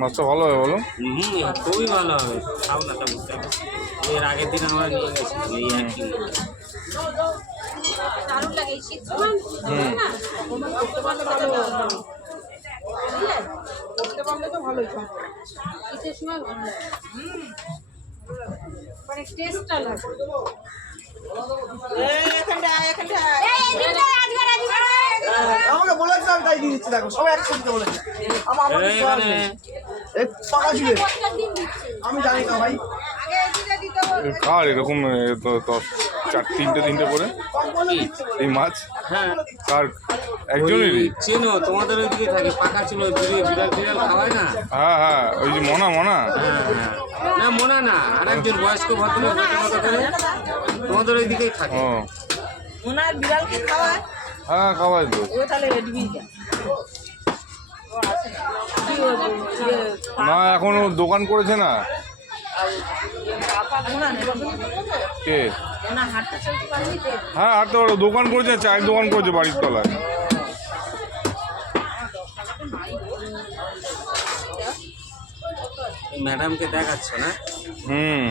মাছটা ভালো হবে বলো? খুবই ভালো হবে, খাও না তা বুঝতে হবে। এর আগের দিন আমরা নিয়ে গেছি এই একই দারুণ লাগে এই শীত সময় না করতে পারলে ভালোই শীতের সময় ভালো লাগে মানে টেস্টটা লাগে আমাকে বলেছে আমি তাই দিয়ে দিচ্ছি। দেখো সবাই একসাথে বলেছে আমি জানি না ভাই। কার এরকম তিনটে করে এই মাছ হ্যাঁ কার? একজনেরই? চেনো তোমাদের ওইদিকে থাকে পাকা ছিল বিড়াল টিড়াল খাওয়ায় না? হ্যাঁ হ্যাঁ, ওই যে মনা হ্যাঁ হ্যাঁ না মোনা না, আর একজন বয়স্ক ভদ্রলোক মতো করে তোমাদের ওই দিকেই থাকে। ও ওনার বিড়ালকে খাওয়ায়, হ্যাঁ, খাওয়াই তো। ও তাহলে এডমিট না এখন ও দোকান করেছে না। কে? ওনার হাঁটতে চলতে পারলি তো। হ্যাঁ হাঁটতে পারো, দোকান করেছে, চায়ের দোকান করেছে বাড়ির তলায়। ম্যাডামকে দেখাচ্ছ না? হুম।